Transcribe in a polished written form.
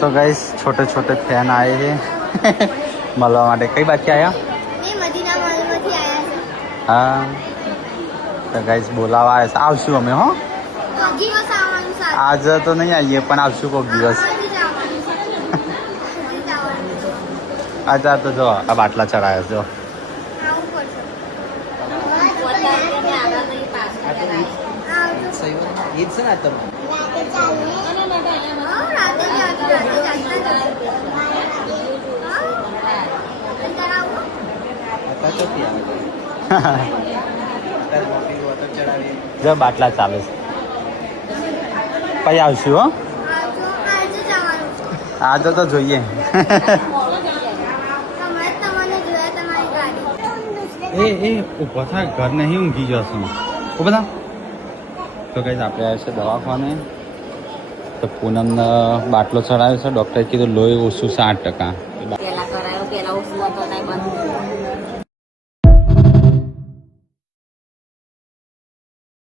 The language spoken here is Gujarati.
तो गाइस छोटे छोटे फैन आए हैं મળવા માટે કઈ બાજુથી આવ્યા હા તો ગાઈસ બોલાવા આવ્યા છે આવશું અમે હો આજે તો નહીં આવીએ પણ આવશું કોઈક દિવસ આજે તો જો આ બાટલા ચડાયા છે જો ઈદ છે ને તમે જો બાટલા ચાલે છે પછી આવશું હો આજે તો જોઈએ એ ઊભો થા ઘર નહીં ઊંઘી જશું ઊભો થા તો કઈ આપણે આવ્યા છે દવાખાને તો પૂનમને બાટલો ચડાવ્યો છે ડૉક્ટરે કીધું લોહી ઓછું 60%.